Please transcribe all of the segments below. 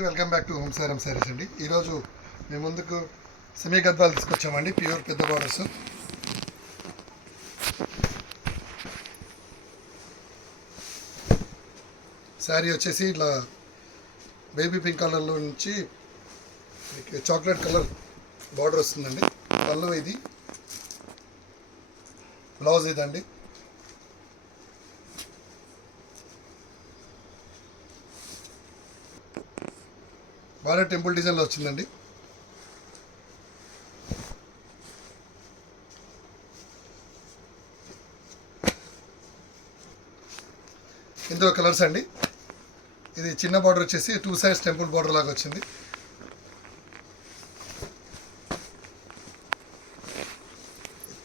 Welcome back to home సారం సారీస్ అండి. ఈరోజు మేము ముందుకు సెమీ గద్వాలు తీసుకొచ్చామండి, ప్యూర్ పెద్ద బార్డర్స్. శారీ వచ్చేసి ఇట్లా బేబీ పింక్ కలర్లో నుంచి చాక్లెట్ కలర్ బార్డర్ వస్తుందండి. పళ్ళు ఇది, బ్లౌజ్ ఇదండి. బాగా టెంపుల్ డిజైన్లో వచ్చిందండి. ఇందులో కలర్స్ అండి. ఇది చిన్న బార్డర్ వచ్చేసి 2 సైడ్స్ టెంపుల్ బార్డర్ లాగా వచ్చింది.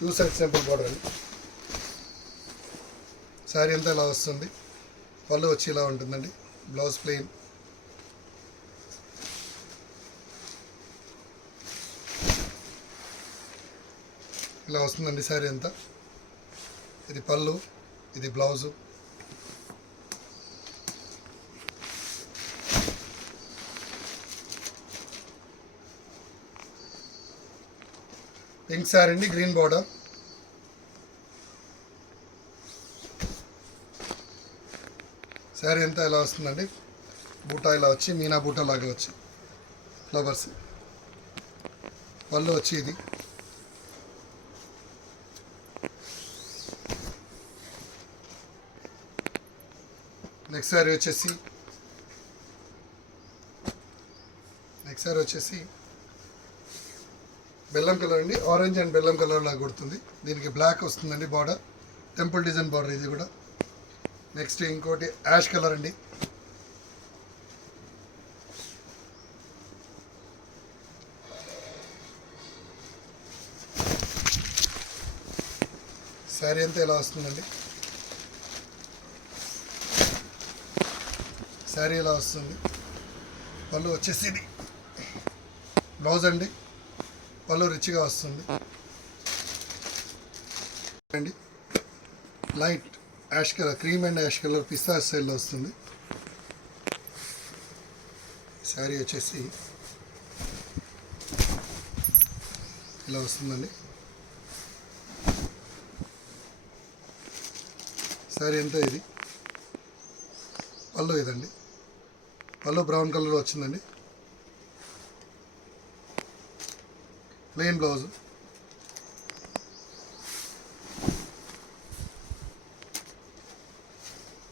టూ సైడ్స్ టెంపుల్ బార్డర్ అండి. శారీ అంతా ఇలా వస్తుంది. పళ్ళు వచ్చి ఇలా ఉంటుందండి. Blouse plain. ఇలా వస్తుందండి శారీ అంతా. ఇది పళ్ళు, ఇది బ్లౌజు. పింక్ శారీ అండి, గ్రీన్ బార్డర్. శారీ అంతా ఇలా వస్తుందండి. బూటా ఇలా వచ్చి మీనా బూటా లాగా వచ్చి ఫ్లవర్స్. పళ్ళు వచ్చి ఇది. నెక్స్ట్ శారీ వచ్చేసి బెల్లం కలర్ అండి. ఆరెంజ్ అండ్ బెల్లం కలర్ లాగా కొడుతుంది. దీనికి బ్లాక్ వస్తుందండి బార్డర్, టెంపుల్ డిజైన్ బార్డర్ ఇది కూడా. నెక్స్ట్ ఇంకోటి యాష్ కలర్ అండి. శారీ అంతా ఇలా వస్తుందండి. శారీ ఇలా వస్తుంది. పళ్ళు వచ్చేసి ఇది బ్లౌజ్ అండి. పళ్ళు రిచ్గా వస్తుంది అండి. Light ash colour, cream and ash colour పిస్తా స్టైల్లో వస్తుంది. శారీ వచ్చేసి ఇలా వస్తుందండి. శారీ అంతా ఇది. పళ్ళు ఇదండి. పళ్ళు బ్రౌన్ కలర్ వచ్చిందండి. Plain blouse.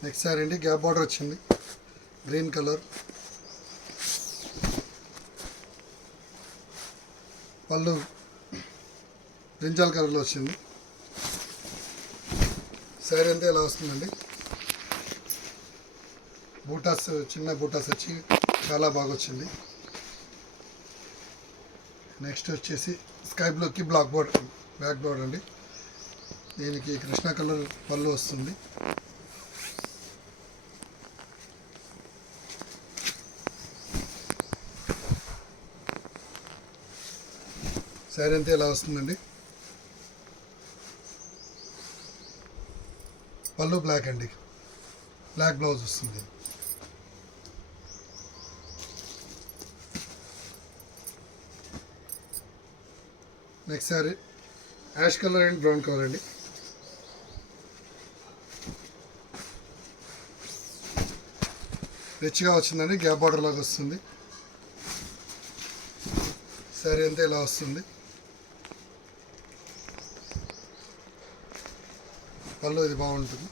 నెక్స్ట్ శారీ అండి, గ్యాప్ బార్డర్ వచ్చింది, గ్రీన్ కలర్. పళ్ళు బ్రింజాల్ కలర్లో వచ్చింది. శారీ అంతా ఇలా వస్తుందండి. బూటాస్, చిన్న బూటాస్ వచ్చి చాలా బాగా వచ్చింది. నెక్స్ట్ వచ్చేసి స్కై బ్లూకి బ్లాక్ బార్డర్, బ్యాక్ బార్డర్ అండి. దీనికి కృష్ణ కలర్ పళ్ళు వస్తుంది. శారీ అంతా ఇలా వస్తుందండి. పళ్ళు బ్లాక్ అండి, బ్లాక్ బ్లౌజ్ వస్తుంది. Next sari ash colour and brown colour అండి. రిచ్గా వచ్చిందండి, గ్యాప్ బార్డర్ లాగా వస్తుంది. శారీ అంతా ఇలా వస్తుంది. పళ్ళు ఇది బాగుంటుంది.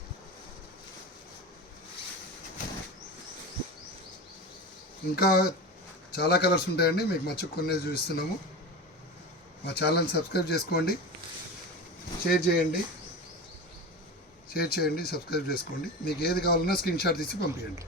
ఇంకా చాలా కలర్స్ ఉంటాయండి, మీకు మచ్చుకు కొన్ని చూపిస్తున్నాము. మా ఛానల్ని సబ్స్క్రైబ్ చేసుకోండి, షేర్ చేయండి, సబ్స్క్రైబ్ చేసుకోండి. మీకు ఏది కావాలన్నా స్క్రీన్ షాట్ తీసి పంపించండి.